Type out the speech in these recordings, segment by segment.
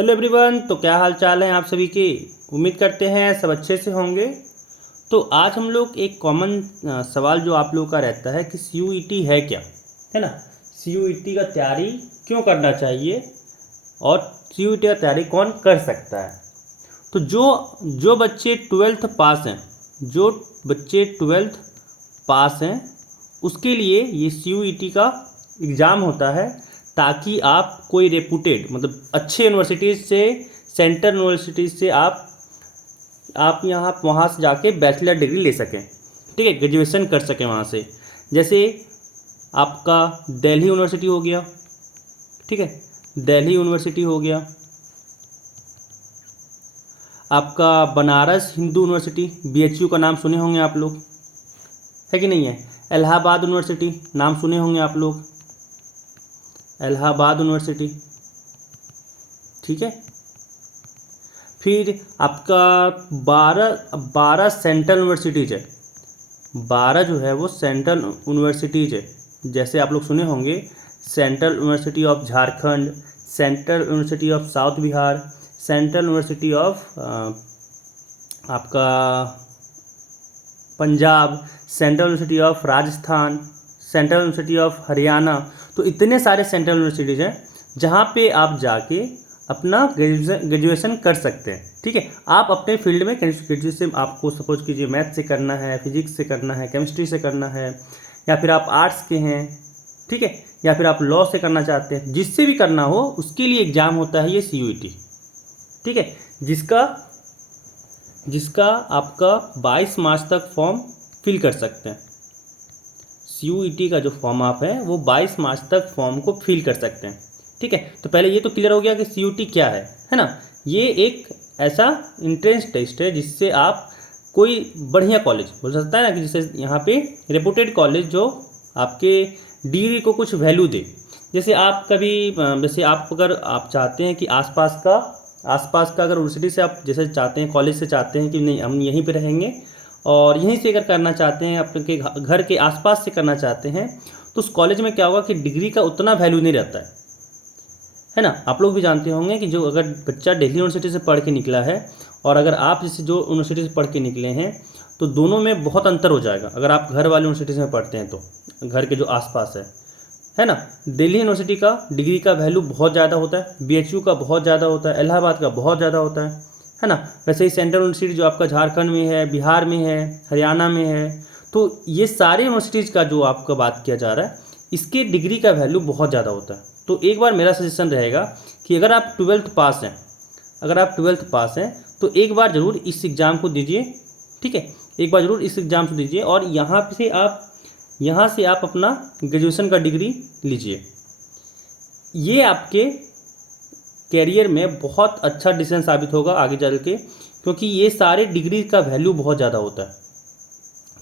Hello everyone. तो क्या हाल चाल है आप सभी के। उम्मीद करते हैं सब अच्छे से होंगे। तो आज हम लोग एक कॉमन सवाल जो आप लोगों का रहता है कि सीयूईटी है क्या, है ना। सीयूईटी का तैयारी क्यों करना चाहिए और सीयूईटी का तैयारी कौन कर सकता है। तो जो बच्चे ट्वेल्थ पास हैं, जो बच्चे ट्वेल्थ पास हैं उसके लिए ये सीयूईटी का एग्ज़ाम होता है, ताकि आप कोई रेपुटेड मतलब अच्छे यूनिवर्सिटीज़ से, सेंट्रल यूनिवर्सिटीज़ से आप यहाँ वहाँ से जाके बैचलर डिग्री ले सकें, ठीक है, ग्रेजुएशन कर सकें वहाँ से। जैसे आपका दिल्ली यूनिवर्सिटी हो गया, ठीक है, दिल्ली यूनिवर्सिटी हो गया, आपका बनारस हिंदू यूनिवर्सिटी बीएचयू का नाम सुने होंगे आप लोग, है कि नहीं है। इलाहाबाद यूनिवर्सिटी नाम सुने होंगे आप लोग, इलाहाबाद यूनिवर्सिटी, ठीक है। फिर आपका 12 सेंट्रल यूनिवर्सिटीज़ है, 12 जो है वो सेंट्रल यूनिवर्सिटीज़ है। जैसे आप लोग सुने होंगे Central University of Jharkhand, Central University of South Bihar, Central University of आपका Punjab, Central University of Rajasthan, Central University of Haryana. तो इतने सारे सेंट्रल यूनिवर्सिटीज़ हैं जहाँ पे आप जाके अपना ग्रेजुएशन कर सकते हैं, ठीक है। आप अपने फील्ड में ग्रेजुएशन आपको सपोज कीजिए मैथ से करना है, फिजिक्स से करना है, केमिस्ट्री से करना है, या फिर आप आर्ट्स के हैं, ठीक है, या फिर आप लॉ से करना चाहते हैं, जिससे भी करना हो उसके लिए एग्ज़ाम होता है ये सीयूईटी, ठीक है। जिसका आपका 22 मार्च तक फॉर्म फिल कर सकते हैं। सीयूईटी का जो फॉर्म आप है वो 22 मार्च तक फॉर्म को फिल कर सकते हैं, ठीक है। तो पहले ये तो क्लियर हो गया कि सीयूईटी क्या है ना। ये एक ऐसा एंट्रेंस टेस्ट है जिससे आप कोई बढ़िया कॉलेज बोल सकता है ना, कि जैसे यहाँ पे रेपुटेड कॉलेज जो आपके डिग्री को कुछ वैल्यू दे। जैसे आप कभी जैसे आप अगर आप चाहते हैं कि आसपास का अगर यूनिवर्सिटी से आप जैसे चाहते हैं, कॉलेज से चाहते हैं कि नहीं हम यहीं पे रहेंगे और यहीं से अगर करना चाहते हैं, अपने घर के आसपास से करना चाहते हैं, तो उस कॉलेज में क्या होगा कि डिग्री का उतना वैल्यू नहीं रहता है ना। आप लोग भी जानते होंगे कि जो अगर बच्चा दिल्ली यूनिवर्सिटी से पढ़ के निकला है और अगर आप जैसे जो यूनिवर्सिटी से पढ़ के निकले हैं, तो दोनों में बहुत अंतर हो जाएगा। अगर आप घर वाले यूनिवर्सिटी में पढ़ते हैं तो घर के जो आसपास है ना। दिल्ली यूनिवर्सिटी का डिग्री का वैल्यू बहुत ज़्यादा होता है, बीएचयू का बहुत ज़्यादा होता है, इलाहाबाद का बहुत ज़्यादा होता है ना। वैसे ही सेंट्रल यूनिवर्सिटी जो आपका झारखंड में है, बिहार में है, हरियाणा में है, तो ये सारे यूनिवर्सिटीज़ का जो आपका बात किया जा रहा है, इसके डिग्री का वैल्यू बहुत ज़्यादा होता है। तो एक बार मेरा सजेशन रहेगा कि अगर आप ट्वेल्थ पास हैं तो एक बार ज़रूर इस एग्ज़ाम को दीजिए, ठीक है, एक बार ज़रूर इस एग्ज़ाम को दीजिए और यहाँ से आप अपना ग्रेजुएशन का डिग्री लीजिए। ये आपके कैरियर में बहुत अच्छा डिसीजन साबित होगा आगे चल के, क्योंकि ये सारे डिग्री का वैल्यू बहुत ज़्यादा होता है,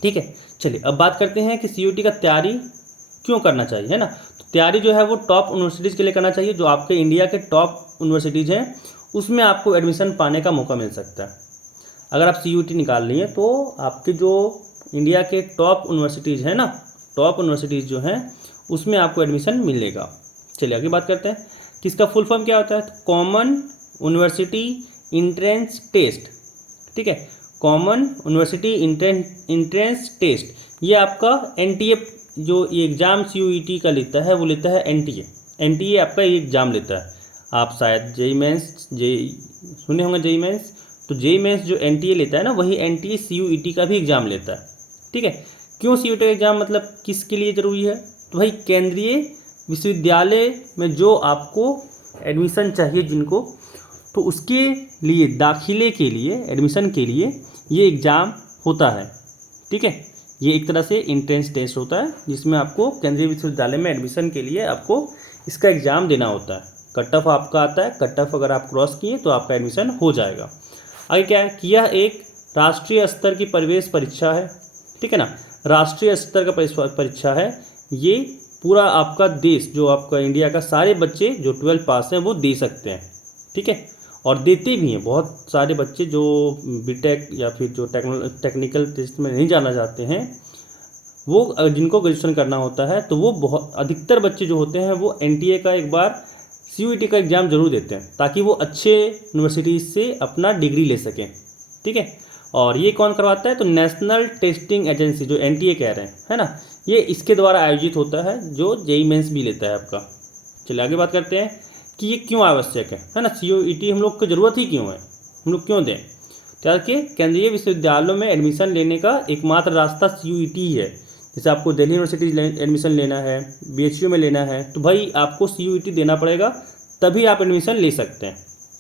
ठीक है। चलिए अब बात करते हैं कि सीयूईटी का तैयारी क्यों करना चाहिए, है ना। तो तैयारी जो है वो टॉप यूनिवर्सिटीज़ के लिए करना चाहिए। जो आपके इंडिया के टॉप यूनिवर्सिटीज़ हैं उसमें आपको एडमिशन पाने का मौका मिल सकता है। अगर आप सीयूईटी निकाल लिए तो आपके जो इंडिया के टॉप यूनिवर्सिटीज़ हैं ना, टॉप यूनिवर्सिटीज़ जो हैं उसमें आपको एडमिशन मिलेगा। चलिए आगे बात करते हैं कि इसका फुल फॉर्म क्या होता है। तो कॉमन यूनिवर्सिटी इंट्रेंस टेस्ट, ठीक है, कॉमन यूनिवर्सिटी इंट्रेंस टेस्ट। ये आपका एनटीए जो ये एग्ज़ाम सीयूईटी का लेता है वो लेता है एनटीए आपका ये एग्ज़ाम लेता है। आप शायद जेईई मेंस सुने होंगे जेईई मेंस, तो जेईई मेंस जो एनटीए लेता है ना, वही एनटीए सीयूईटी का भी एग्ज़ाम लेता है, ठीक है। क्यों सीयूईटी का एग्ज़ाम मतलब किसके लिए ज़रूरी है। तो भाई केंद्रीय विश्वविद्यालय में जो आपको एडमिशन चाहिए जिनको, तो उसके लिए दाखिले के लिए एडमिशन के लिए ये एग्ज़ाम होता है, ठीक है। ये एक तरह से इंट्रेंस टेस्ट होता है जिसमें आपको केंद्रीय विश्वविद्यालय में एडमिशन के लिए आपको इसका एग्ज़ाम देना होता है। कट ऑफ आपका आता है, कट ऑफ अगर आप क्रॉस किए तो आपका एडमिशन हो जाएगा। आगे क्या है कि यह एक राष्ट्रीय स्तर की प्रवेश परीक्षा है, ठीक है ना, राष्ट्रीय स्तर का परीक्षा है। ये पूरा आपका देश जो आपका इंडिया का सारे बच्चे जो 12 पास हैं वो दे सकते हैं, ठीक है, और देते भी हैं। बहुत सारे बच्चे जो बीटेक या फिर जो टेक्निकल टेस्ट में नहीं जाना चाहते हैं, वो जिनको ग्रेजुएशन करना होता है, तो वो बहुत अधिकतर बच्चे जो होते हैं वो एनटीए का एक बार CUET का एग्ज़ाम जरूर देते हैं ताकि वो अच्छे यूनिवर्सिटी से अपना डिग्री ले सकें, ठीक है। और ये कौन करवाता है, तो नेशनल टेस्टिंग एजेंसी जो NTA कह रहे हैं, है ना, ये इसके द्वारा आयोजित होता है, जो JEE मेंस भी लेता है आपका। चलिए आगे बात करते हैं कि ये क्यों आवश्यक है ना, CUET हम लोग को ज़रूरत ही क्यों है, हम लोग क्यों दें। तो यार कि केंद्रीय विश्वविद्यालयों में एडमिशन लेने का एकमात्र रास्ता CUET ही है। जैसे आपको दिल्ली यूनिवर्सिटी एडमिशन लेना है, BHU में लेना है, तो भाई आपको CUET देना पड़ेगा, तभी आप एडमिशन ले सकते हैं,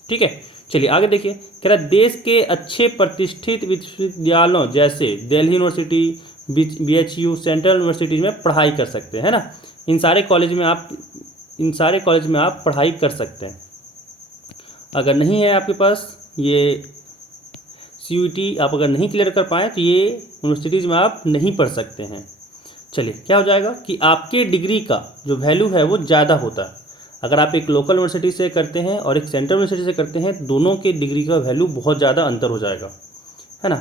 ठीक है। चलिए आगे देखिए, कह रहा देश के अच्छे प्रतिष्ठित विश्वविद्यालयों जैसे Delhi university, BHU, central university में पढ़ाई कर सकते हैं, है ना। इन सारे कॉलेज में आप पढ़ाई कर सकते हैं। अगर नहीं है आपके पास ये CUET, आप अगर नहीं क्लियर कर पाएँ तो ये यूनिवर्सिटीज़ में आप नहीं पढ़ सकते हैं। चलिए क्या हो जाएगा कि आपके डिग्री का जो वैल्यू है वो ज़्यादा होता है। अगर आप एक लोकल यूनिवर्सिटी से करते हैं और एक सेंट्रल यूनिवर्सिटी से करते हैं, दोनों के डिग्री का वैल्यू बहुत ज़्यादा अंतर हो जाएगा, है ना।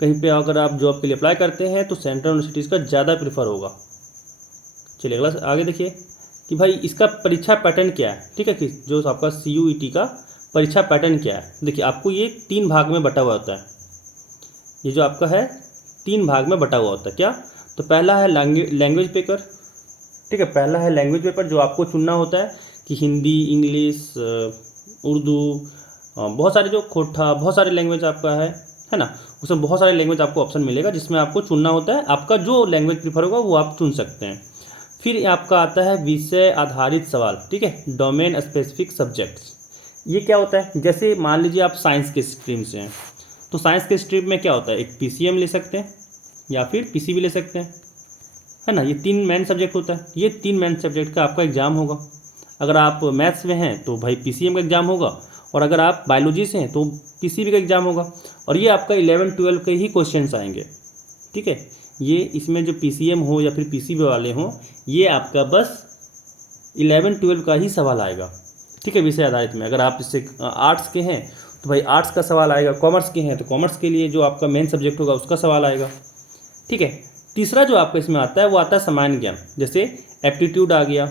कहीं पे अगर आप जॉब के लिए अप्लाई करते हैं तो सेंट्रल यूनिवर्सिटीज़ का ज़्यादा प्रीफर होगा। चलिए अगला आगे देखिए कि भाई इसका परीक्षा पैटर्न क्या है, ठीक है, कि जो आपका CUET का परीक्षा पैटर्न क्या है। देखिए आपको ये 3 भाग में बटा हुआ होता है, ये जो आपका है 3 भाग में बटा हुआ होता है। क्या, तो पहला है लैंग्वेज पेपर, ठीक है, पहला है लैंग्वेज पेपर जो आपको चुनना होता है कि हिंदी, इंग्लिश, उर्दू, बहुत सारे जो खोटा बहुत सारे लैंग्वेज आपका है ना, उसमें बहुत सारे लैंग्वेज आपको ऑप्शन मिलेगा जिसमें आपको चुनना होता है, आपका जो लैंग्वेज प्रीफर होगा वो आप चुन सकते हैं। फिर आपका आता है विषय आधारित सवाल, ठीक है, डोमेन स्पेसिफिक सब्जेक्ट्स। ये क्या होता है, जैसे मान लीजिए आप साइंस के स्ट्रीम से हैं, तो साइंस के स्ट्रीम में क्या होता है, एक PCM ले सकते हैं या फिर PCB ले सकते हैं, है ना। ये 3 मेन सब्जेक्ट होता है, ये 3 मेन सब्जेक्ट का आपका एग्ज़ाम होगा। अगर आप मैथ्स में हैं तो भाई PCM का एग्ज़ाम होगा, और अगर आप बायोलॉजी से हैं तो PCB का एग्ज़ाम होगा। और ये आपका 11-12 के ही क्वेश्चंस आएंगे, ठीक है। ये इसमें जो PCM हो या फिर PCB वाले हों, ये आपका बस 11-12 का ही सवाल आएगा, ठीक है, विषय आधारित में। अगर आप इससे आर्ट्स के हैं तो भाई आर्ट्स का सवाल आएगा, कॉमर्स के हैं तो कॉमर्स के लिए जो आपका मेन सब्जेक्ट होगा उसका सवाल आएगा, ठीक है। तीसरा जो आपका इसमें आता है वो आता है सामान्य ज्ञान, जैसे एप्टीट्यूड आ गया,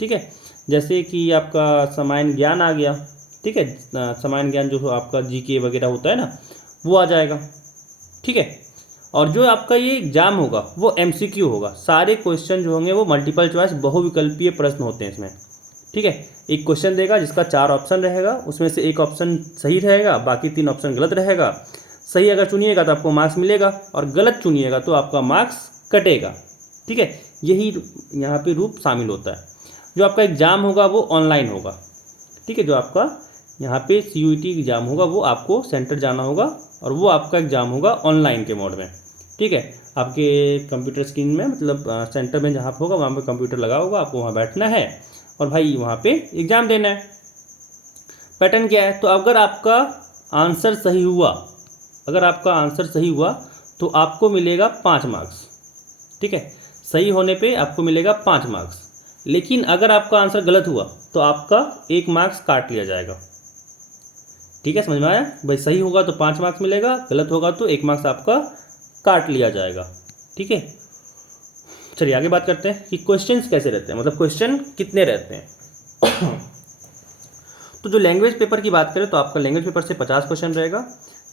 ठीक है, जैसे कि आपका सामान्य ज्ञान आ गया, ठीक है, सामान्य ज्ञान जो आपका GK वगैरह होता है ना, वो आ जाएगा, ठीक है। और जो आपका ये एग्ज़ाम होगा वो MCQ होगा, सारे क्वेश्चन जो होंगे वो मल्टीपल चॉइस बहुविकल्पीय प्रश्न होते हैं इसमें, ठीक है। एक क्वेश्चन देगा जिसका 4 ऑप्शन रहेगा, उसमें से एक ऑप्शन सही रहेगा, बाकी 3 ऑप्शन गलत रहेगा। सही अगर चुनिएगा तो आपको मार्क्स मिलेगा, और गलत चुनिएगा तो आपका मार्क्स कटेगा, ठीक है। यही यहाँ पे रूप शामिल होता है। जो आपका एग्ज़ाम होगा वो ऑनलाइन होगा, ठीक है, जो आपका यहाँ पे CUET एग्ज़ाम होगा वो आपको सेंटर जाना होगा, और वो आपका एग्ज़ाम होगा ऑनलाइन के मोड में, ठीक है। आपके कंप्यूटर स्क्रीन में, मतलब सेंटर में जहाँ पर होगा वहाँ पे कंप्यूटर लगा होगा, आपको वहाँ बैठना है और भाई वहाँ पे एग्ज़ाम देना है। पैटर्न क्या है, तो अगर आपका आंसर सही हुआ, तो आपको मिलेगा 5 मार्क्स, ठीक है, सही होने पे आपको मिलेगा 5 मार्क्स। लेकिन अगर आपका आंसर गलत हुआ तो आपका 1 मार्क्स काट लिया जाएगा, ठीक है, समझ में आया। भाई सही होगा तो 5 मार्क्स मिलेगा, गलत होगा तो 1 मार्क्स आपका काट लिया जाएगा, ठीक है। चलिए आगे बात करते हैं कि क्वेश्चंस कैसे रहते हैं, मतलब क्वेश्चन कितने रहते हैं। तो जो लैंग्वेज पेपर की बात करें तो आपका लैंग्वेज पेपर से 50 क्वेश्चन रहेगा,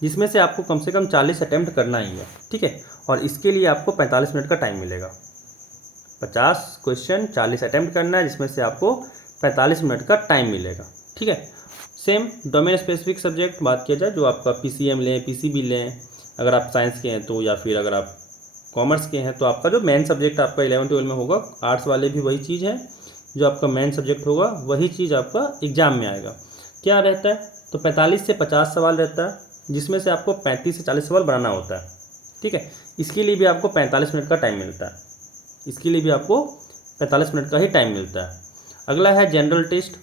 जिसमें से आपको कम से कम 40 अटैम्प्ट करना ही है, ठीक है। और इसके लिए आपको 45 मिनट का टाइम मिलेगा। 50 क्वेश्चन 40 अटैम्प्ट करना है, जिसमें से आपको 45 मिनट का टाइम मिलेगा, ठीक है। सेम डोमेन स्पेसिफिक सब्जेक्ट बात किया जाए, जो आपका PCM लें, PCB लें, अगर आप साइंस के हैं तो, या फिर अगर आप कॉमर्स के हैं तो आपका जो मेन सब्जेक्ट आपका 11-12 में होगा, आर्ट्स वाले भी वही चीज़ है, जो आपका मेन सब्जेक्ट होगा वही चीज़ आपका एग्ज़ाम में आएगा। क्या रहता है, तो 45 से 50 सवाल रहता है, जिसमें से आपको 35 से 40 सवाल बनाना होता है, ठीक है। इसके लिए भी आपको 45 मिनट का टाइम मिलता है, इसके लिए भी आपको 45 मिनट का ही टाइम मिलता है। अगला है जनरल टेस्ट,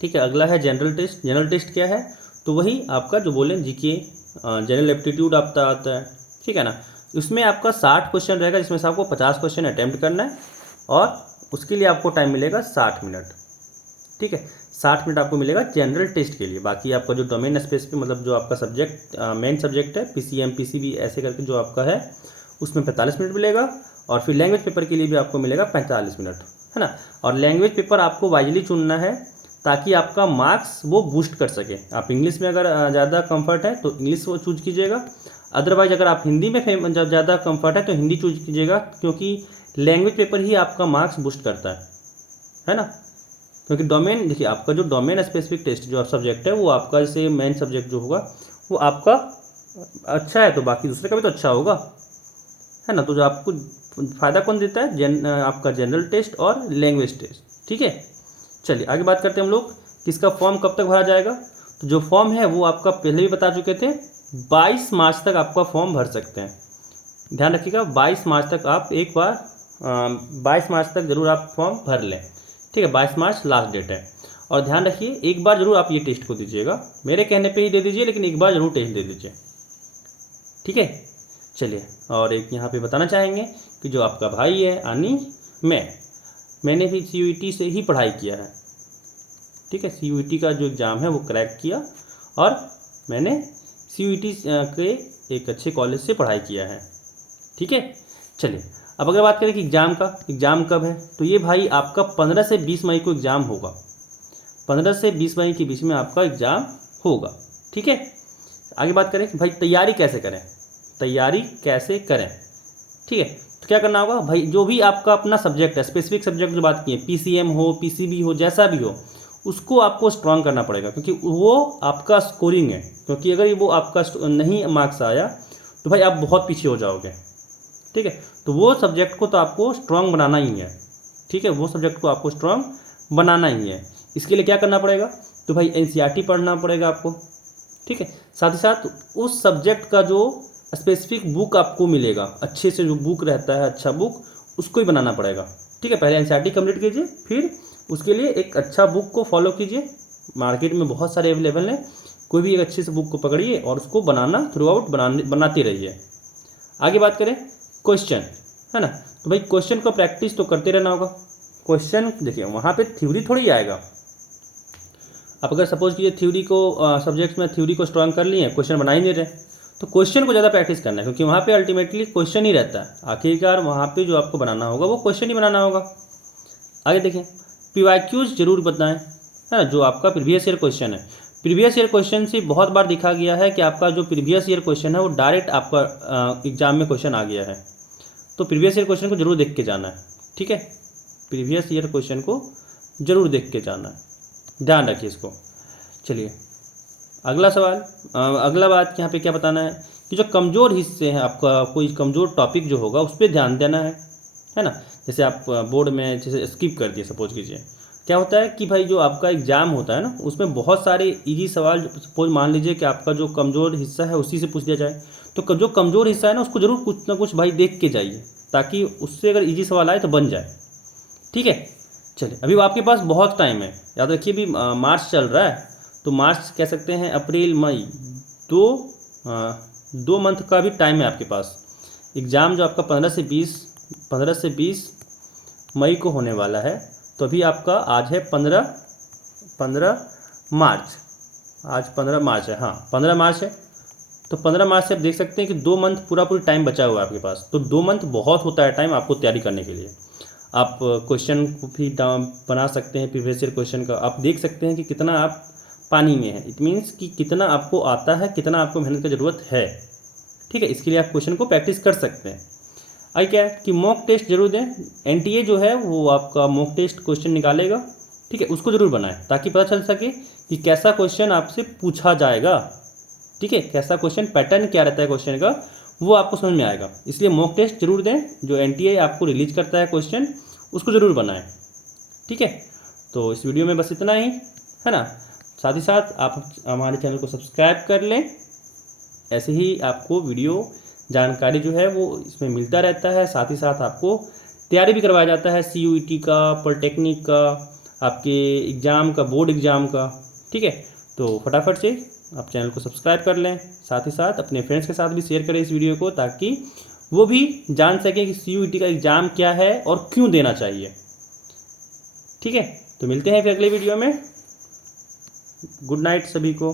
ठीक है, अगला है जनरल टेस्ट। जनरल टेस्ट क्या है, तो वही आपका जो बोलें GK जनरल एप्टीट्यूड आपका आता है, ठीक है ना। उसमें आपका 60 क्वेश्चन रहेगा, जिसमें से आपको 50 क्वेश्चन अटैम्प्ट करना है, और उसके लिए आपको टाइम मिलेगा 60 मिनट, ठीक है। 60 मिनट आपको मिलेगा जनरल टेस्ट के लिए। बाकी आपका जो डोमेन स्पेसिफिक, मतलब जो आपका सब्जेक्ट मेन सब्जेक्ट है, PCM PCB ऐसे करके जो आपका है, उसमें 45 मिनट मिलेगा, और फिर लैंग्वेज पेपर के लिए भी आपको मिलेगा 45 मिनट, है ना। और लैंग्वेज पेपर आपको वाइजली चुनना है ताकि आपका मार्क्स वो बूस्ट कर सके। आप इंग्लिश में अगर ज़्यादा कंफर्ट है तो इंग्लिश वो चूज कीजिएगा, अदरवाइज अगर आप हिंदी में ज़्यादा कंफर्ट है तो हिंदी चूज कीजिएगा, क्योंकि लैंग्वेज पेपर ही आपका मार्क्स बूस्ट करता है ना। क्योंकि डोमेन देखिए, आपका जो डोमेन स्पेसिफिक टेस्ट जो सब्जेक्ट है वो आपका जैसे मेन सब्जेक्ट जो होगा वो आपका अच्छा है तो बाकी दूसरे का भी तो अच्छा होगा, है ना। तो जो आपको फ़ायदा कौन देता है, आपका जनरल टेस्ट और लैंग्वेज टेस्ट। ठीक है, चलिए आगे बात करते हैं हम लोग कि इसका फॉर्म कब तक भरा जाएगा। तो जो फॉर्म है वो आपका पहले भी बता चुके थे, 22 मार्च तक आपका फॉर्म भर सकते हैं। ध्यान रखिएगा 22 मार्च तक आप एक बार 22 मार्च तक ज़रूर आप फॉर्म भर लें। ठीक है, 22 मार्च लास्ट डेट है। और ध्यान रखिए एक बार ज़रूर आप ये टेस्ट को दीजिएगा, मेरे कहने पे ही दे दीजिए, लेकिन एक बार ज़रूर टेस्ट दे दीजिए। ठीक है, चलिए और एक यहाँ पे बताना चाहेंगे कि जो आपका भाई है यानी मैंने भी CUET से ही पढ़ाई किया है। ठीक है, CUET का जो एग्ज़ाम है वो क्रैक किया और मैंने CUET के एक अच्छे कॉलेज से पढ़ाई किया है। ठीक है, चलिए अब अगर बात करें कि एग्ज़ाम कब है, तो ये भाई आपका 15 से 20 मई को एग्ज़ाम होगा। 15 से 20 मई के बीच में आपका एग्ज़ाम होगा। ठीक है, आगे बात करें कि भाई तैयारी कैसे करें। ठीक है, तो क्या करना होगा भाई, जो भी आपका अपना सब्जेक्ट है, स्पेसिफिक सब्जेक्ट जो बात की है, PCM हो, PCB हो, जैसा भी हो, उसको आपको स्ट्रांग करना पड़ेगा, क्योंकि वो आपका स्कोरिंग है। क्योंकि अगर वो आपका नहीं मार्क्स आया तो भाई आप बहुत पीछे हो जाओगे। ठीक है, तो वो सब्जेक्ट को तो आपको स्ट्रांग बनाना ही है। ठीक है, वो सब्जेक्ट को आपको स्ट्रांग बनाना ही है। इसके लिए क्या करना पड़ेगा, तो भाई NCERT पढ़ना पड़ेगा आपको। ठीक है, साथ ही साथ उस सब्जेक्ट का जो स्पेसिफिक बुक आपको मिलेगा, अच्छे से जो बुक रहता है अच्छा बुक, उसको ही बनाना पड़ेगा। ठीक है, पहले NCERT कंप्लीट कीजिए, फिर उसके लिए एक अच्छा बुक को फॉलो कीजिए। मार्केट में बहुत सारे अवेलेबल हैं, कोई भी एक अच्छे से बुक को पकड़िए और उसको बनाना थ्रू आउट बनाते रहिए। आगे बात करें क्वेश्चन, है ना। तो भाई क्वेश्चन को प्रैक्टिस तो करते रहना होगा। क्वेश्चन देखिए वहाँ पे थ्योरी थोड़ी आएगा। आप अगर सपोज कीजिए थ्योरी को सब्जेक्ट्स में थ्योरी को स्ट्रांग कर लिए, क्वेश्चन बना ही नहीं रहे, तो क्वेश्चन को ज़्यादा प्रैक्टिस करना है, क्योंकि वहाँ पे अल्टीमेटली क्वेश्चन ही रहता है। आखिरकार वहाँ पे जो आपको बनाना होगा वो क्वेश्चन ही बनाना होगा। आगे देखें, PYQs जरूर बताएं, है ना। जो आपका प्रीवियस ईयर क्वेश्चन है, प्रीवियस ईयर क्वेश्चन से बहुत बार दिखा गया है कि आपका जो प्रीवियस ईयर क्वेश्चन है वो डायरेक्ट आपका एग्जाम में क्वेश्चन आ गया है। तो प्रीवियस ईयर क्वेश्चन को जरूर देख के जाना है। ठीक है, प्रीवियस ईयर क्वेश्चन को जरूर देख के जाना है, ध्यान रखिए इसको। चलिए अगला सवाल, अगला बात यहाँ पे क्या बताना है कि जो कमज़ोर हिस्से हैं आपका, कोई कमज़ोर टॉपिक जो होगा उस पर ध्यान देना है ना। जैसे आप बोर्ड में जैसे स्किप कर दिए, सपोज कीजिए, क्या होता है कि भाई जो आपका एग्ज़ाम होता है ना, उसमें बहुत सारे इजी सवाल, सपोज मान लीजिए कि आपका जो कमज़ोर हिस्सा है उसी से पूछ दिया जाए, तो जो कमज़ोर हिस्सा है ना उसको जरूर कुछ ना कुछ भाई देख के जाइए, ताकि उससे अगर इजी सवाल आए तो बन जाए। ठीक है, चलिए अभी आपके पास बहुत टाइम है, याद रखिए अभी मार्च चल रहा है, तो मार्च कह सकते हैं, अप्रैल मई, दो मंथ का भी टाइम है आपके पास। एग्ज़ाम जो आपका 15 से 20 मई को होने वाला है। तो अभी आपका आज है 15 मार्च, आज 15 मार्च है, हाँ 15 मार्च है। तो 15 मार्च से आप देख सकते हैं कि 2 मंथ पूरी टाइम बचा हुआ है आपके पास। तो 2 मंथ बहुत होता है टाइम आपको तैयारी करने के लिए। आप क्वेश्चन को भी बना सकते हैं, प्रीवियस ईयर क्वेश्चन का आप देख सकते हैं कि कितना आप पानी में है। इट मीन्स कि कितना आपको आता है, कितना आपको मेहनत की ज़रूरत है। ठीक है, इसके लिए आप क्वेश्चन को प्रैक्टिस कर सकते हैं। आई क्या है कि मॉक टेस्ट जरूर दें। NTA जो है वो आपका मॉक टेस्ट क्वेश्चन निकालेगा। ठीक है, उसको जरूर बनाएं ताकि पता चल सके कि कैसा क्वेश्चन आपसे पूछा जाएगा। ठीक है, कैसा क्वेश्चन, पैटर्न क्या रहता है क्वेश्चन का, वो आपको समझ में आएगा। इसलिए मॉक टेस्ट जरूर दें। जो NTA आपको रिलीज करता है क्वेश्चन, उसको ज़रूर बनाएं। ठीक है, तो इस वीडियो में बस इतना ही, है ना। साथ ही साथ आप हमारे चैनल को सब्सक्राइब कर लें, ऐसे ही आपको वीडियो जानकारी जो है वो इसमें मिलता रहता है। साथ ही साथ आपको तैयारी भी करवाया जाता है CUET का, पॉलिटेक्निक का, आपके एग्ज़ाम का, बोर्ड एग्ज़ाम का। ठीक है, तो फटाफट से आप चैनल को सब्सक्राइब कर लें। साथ ही साथ अपने फ्रेंड्स के साथ भी शेयर करें इस वीडियो को, ताकि वो भी जान सकें कि CUET का एग्ज़ाम क्या है और क्यों देना चाहिए। ठीक है, तो मिलते हैं फिर अगले वीडियो में। गुड नाइट सभी को।